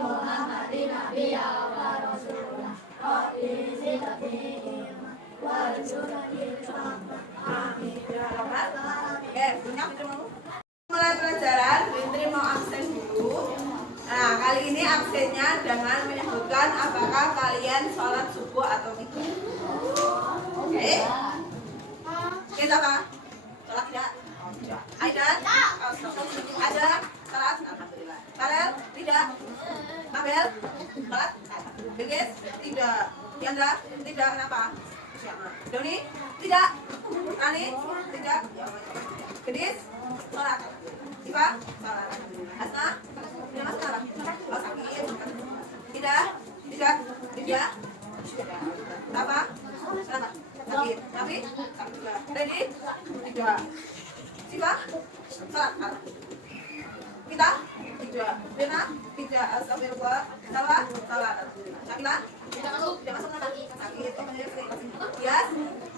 Muhammadin nabiyya wa rasulah wa bi silatin wa rasulil amin. Oke, punya mulai pelajaran, Fitri mau absen dulu. Nah, kali ini absennya dengan menyebutkan apakah kalian sholat subuh atau tidak. Oke? Kita apa? Sholat tidak? Oh, tidak. Aidan? Ada? Sholat? Alhamdulillah. Karel? Tidak. Mabel? Sholat? Bilqis? Tidak. Diandra? Tidak. Kenapa? Doni? Tidak. Rani? Tidak. Gedis? Sholat. Siva? Sholat. Asna? Tidak masuk apa? Oh, sakit. Tidak? Tidak? Tidak? Apa? Kenapa? Sakit. Nafi? Sakit juga. Reni? Tidak. Siva? Sholat. Kita? Tidak. Bena? Tidak. Astagfirullah. Salah? Sholat. Sakila? Tidak masuk. Tidak masuk kenapa? Sakit. Yes?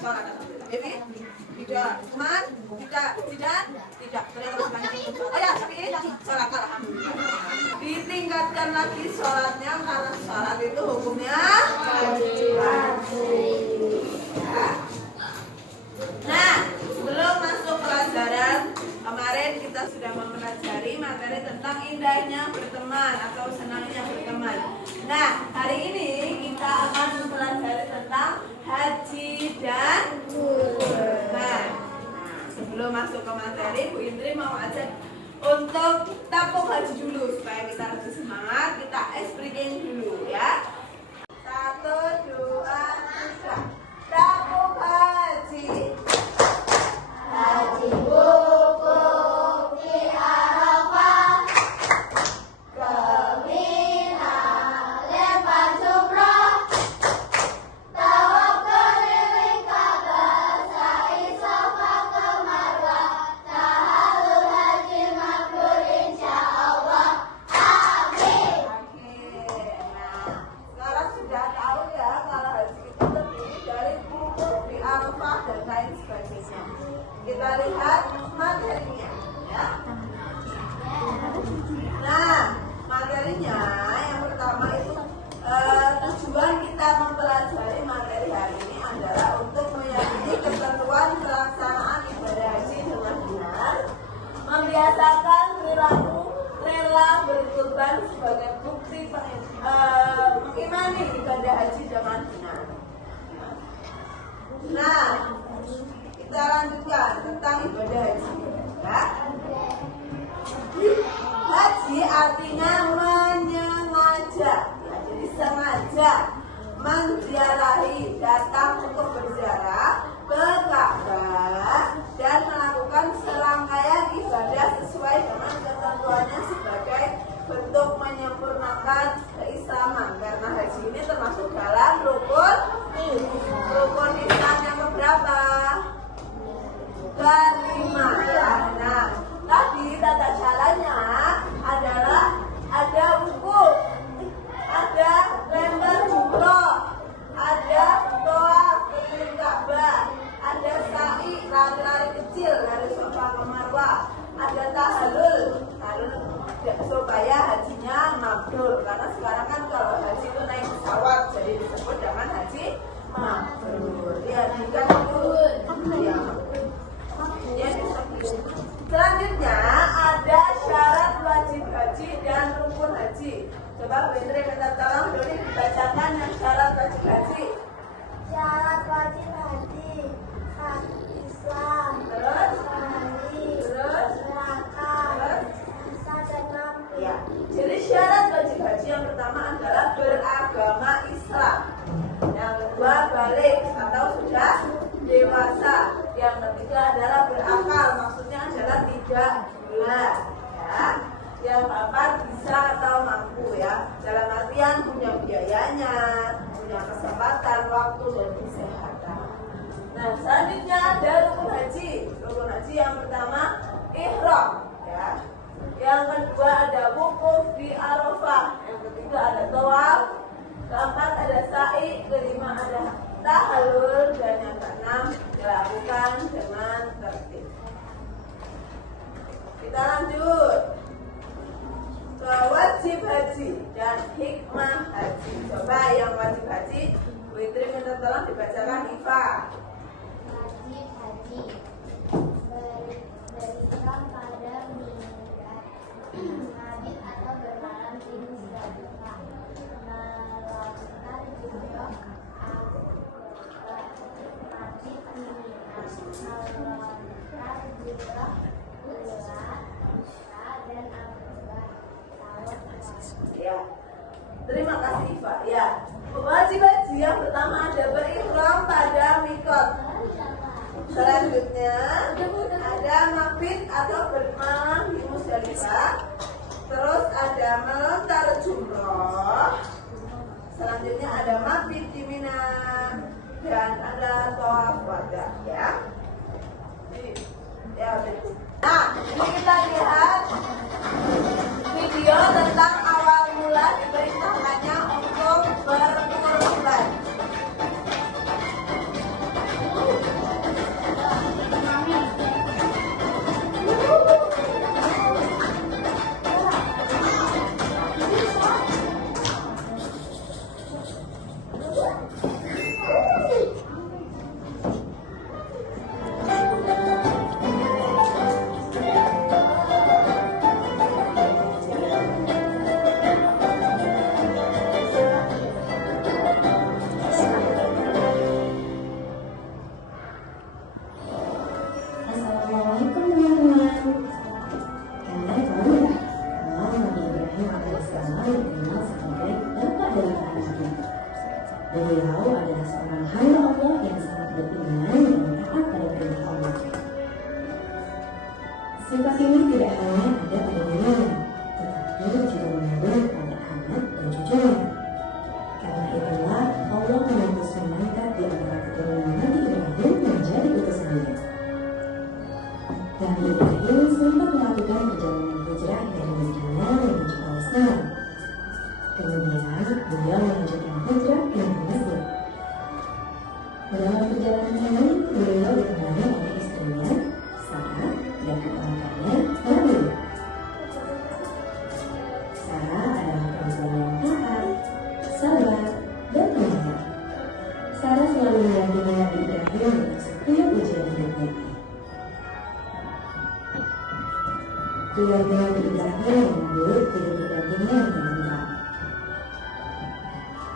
Sholat. Devi? Tidak. Kuman? Tidak. Zidan? Tidak. Oh ya, tapi sholat. Alhamdulillah. Ditingkatkan lagi sholatnya karena sholat itu hukumnya wajib. Nah, sebelum masuk pelajaran kemarin kita sudah mempelajari materi tentang indahnya berteman atau senangnya berteman. Nah, hari ini kita akan mempelajari tentang haji dan kurban. Nah, sebelum masuk ke materi, Bu Indri mau ajak untuk tapuk haji dulu supaya kita lebih semangat. Kita breaking dulu ya. 1, 2, 3. Tapuk haji. Haji wukuf di Arafah, ke Mina lempar jumrah, tawaf keliling Ka'bah, sa'i Safa ke Marwah, tahallul haji mabrur insyaallah. Amin. Nah, sekarang sudah tahu ya kalau haji itu terdiri dari wukuf di Arafah dan lain sebagainya. Kita lihat materinya ya. Nah, materinya yang pertama itu tujuan kita mempelajari materi hari ini adalah untuk meyakini ketentuan pelaksanaan ibadah haji dengan benar, membiasakan perilaku rela berkorban sebagai bukti mengimani ibadah haji dengan benar. Nah, kita lanjutkan tentang ibadah haji ya. Haji artinya menyengaja ya, jadi sengaja menziarahi, datang untuk berziarah ke Ka'bah dan melakukan serangkaian ibadah sesuai dengan ketentuannya sebagai bentuk menyempurnakan keislaman, karena haji ini termasuk dalam rukun Islam yang keberapa? Kelima ya. Nah, tadi tata caranya adalah ada wukuf, ada lempar jumroh, ada tawaf keliling Ka'bah, ada sa'i lari-lari kecil dari Safa ke Marwah, ada tahallul supaya hajinya mabrur, karena sekarang kan kalau haji itu naik pesawat jadi disebut dengan haji mabrur. Ya, jika itu ya. Selanjutnya ada syarat wajib haji dan rukun haji. Coba Bu Indri minta tolong Doni dibacakan yang syarat wajib haji. Syarat wajib haji Islam, Terus? terus zakat, puasa dan mampu. Ya. Jadi syarat wajib haji yang pertama adalah beragama Islam. Yang kedua balik atau sudah dewasa. Yang ketiga adalah berakal, maksudnya adalah tidak gila ya. Yang keempat bisa atau mampu ya, dalam artian punya biayanya, punya kesempatan, waktu dan kesehatan. Nah, selanjutnya ada rukun haji. Rukun haji yang pertama ihram ya. Yang kedua ada wukuf di Arafah. Yang ketiga ada tawaf. Keempat ada sa'i. Kelima ada tahallul. Dan yang keenam dilakukan dengan tertib. Kita lanjut ke wajib haji. dan hikmah haji. Coba yang wajib haji, Bu Itri minta tolong dibacakan Iva. Wajib haji berihram pada mabit atau bermalam di Musdalifah, melontar jumroh mabit di Mina, melontar jumroh ula, Isra dan Aqabah. Ya, terima kasih Iva. Ya, wajib haji yang pertama ada berihram pada mikot. Selanjutnya ada mabit atau bermalam di Musdalifah. Terus ada melontar jumroh. Selanjutnya ada mabit di Mina dan ada tawaf wada. Ya. Nah, ini kita lihat video tentang awal mula diperintahkannya untuk berkurban. Assalamualaikum teman-teman. Kalian tahu ya, kalau Nabi Ibrahim alaihissalam dikenal sebagai bapak dari anaknya. Beliau adalah seorang hamba Allah yang sangat beriman dan taat pada perintah Allah. Sifat ini tidak hanya ada pada dirinya, tetapi juga mengandung pada anak dan cucunya. Karena itulah Allah mengutus mengangkat di antara keturunan Nabi Ibrahim menjadi utusannya. Nabi Ibrahim sempat melakukan perjalanan hijrah dari Madinah menuju Palestina. Kemudian beliau melanjutkan hijrah ke Mesir. Dalam perjalanan ini beliau ditemani oleh istrinya Sarah dan keponakannya Habil. Sarah adalah perempuan yang taat, sabar, dan penyayang. Sarah selalu mendampingi Nabi Ibrahim untuk setiap ujian hidupnya. Keluarga Nabi Ibrahim mengambil kehidupan dunia yang tenang.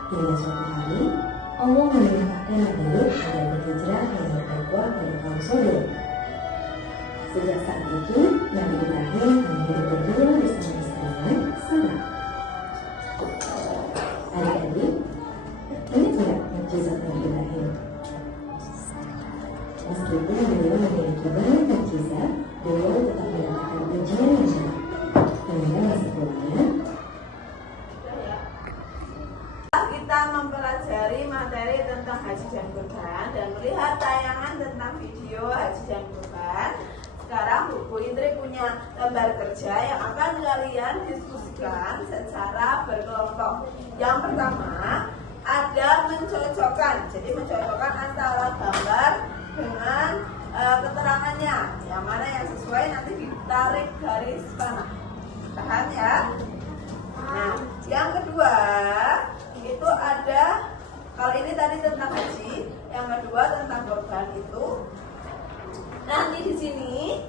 Hingga suatu hari, Allah memerintahkan Nabi Lut agar berhijrah dan berdakwah pada kaum Sodom. Sejak saat itu, Nabi Ibrahim hidup berdua bersama istrinya Sarah. Adik-adik, ingat tidak mukjizat Nabi Ibrahim? Meskipun beliau memiliki banyak mukjizat, beliau tetap mendapatkan ujian yang berat. Hingga masa tuanya, kita mempelajari materi tentang haji dan kurban dan melihat tayangan tentang video haji dan kurban. Sekarang Bu Indri punya lembar kerja yang akan kalian diskusikan secara berkelompok. Yang pertama ada mencocokkan, jadi mencocokkan antara gambar dengan keterangannya, yang mana yang sesuai nanti ditarik garis panah. Tahan ya. Nah, yang kedua itu ada, kalau ini tadi tentang haji, yang kedua tentang kurban itu nanti di sini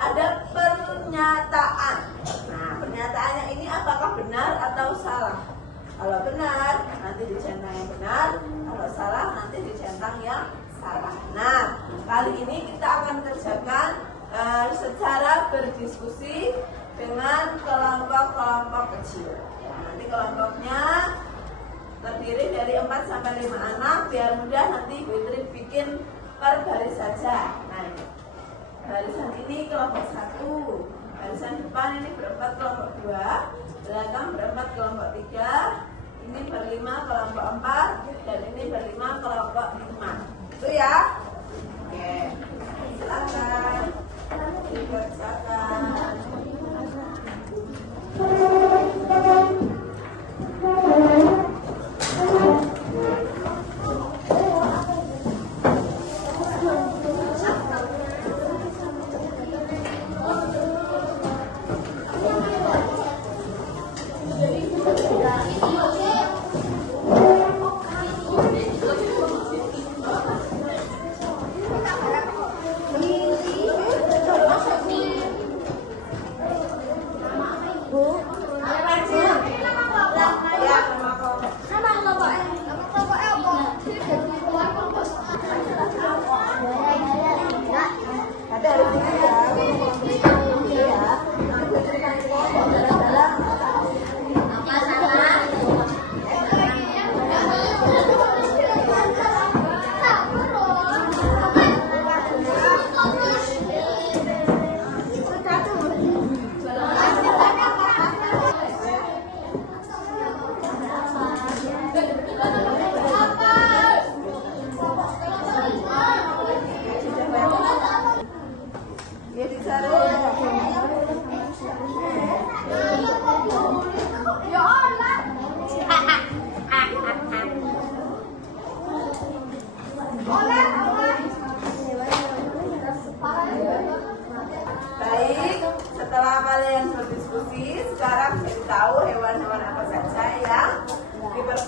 ada pernyataan. Nah, pernyataannya ini apakah benar atau salah? Kalau benar nanti dicentang yang benar, kalau salah nanti dicentang yang salah. Nah, kali ini kita akan kerjakan secara berdiskusi dengan kelompok-kelompok kecil. Ya, nanti kelompoknya terdiri dari 4 sampai 5 anak, biar mudah nanti Bu Itri bikin per baris saja. Nah, ini barisan ini kelompok 1, barisan depan ini berempat kelompok 2, belakang berempat kelompok 3, ini berlima kelompok 4, dan ini berlima kelompok 5. Itu ya. Oke, silakan dikerjakan.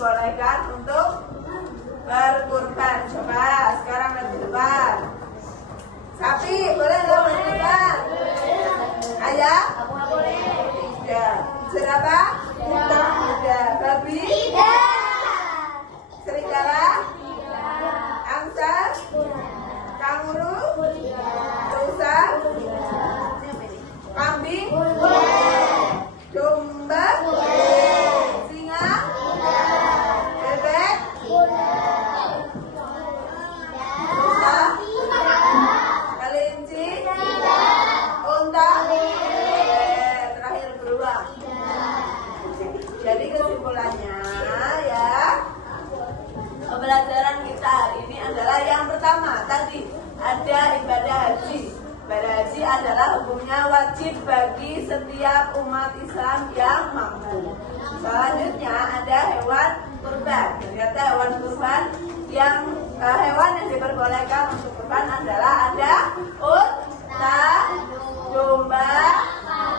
diperbolehkan untuk berkurban? Coba sekarang lihat ke depan. Sapi boleh nggak berkurban? Ayam? Tidak. Jerapah? Tidak. Babi? Serigala? Angsa? Kanguru? Rusa? Kambing? Domba? Singa? Bebek? Rusa? Kelinci? Unta? Terakhir beruang. Jadi kesimpulannya ya, pembelajaran kita hari ini adalah yang pertama tadi ada ibadah haji. Ibadah haji adalah hukumnya wajib bagi setiap umat Islam yang mampu. Selanjutnya ada hewan kurban. Ternyata hewan kurban yang hewan yang diperbolehkan untuk kurban adalah ada unta, domba,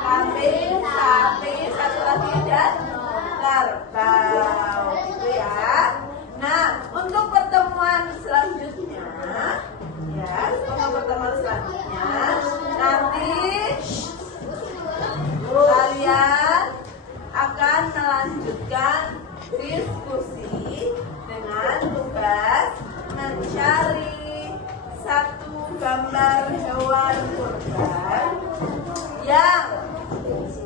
kambing, sapi, satu lagi dan kerbau, gitu ya. Nah, untuk pertemuan selanjutnya, ya, untuk pertemuan selanjutnya nanti kalian akan melanjutkan diskusi dengan tugas mencari satu gambar hewan kurban yang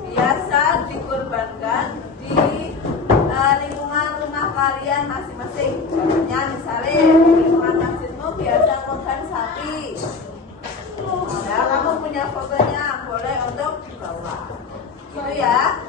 biasa dikurbankan di lingkungan rumah kalian masing-masing. Contohnya misalnya di lingkungan masjidmu biasa kurban sapi. Nah, kamu punya fotonya, boleh untuk dibawa. Gitu ya.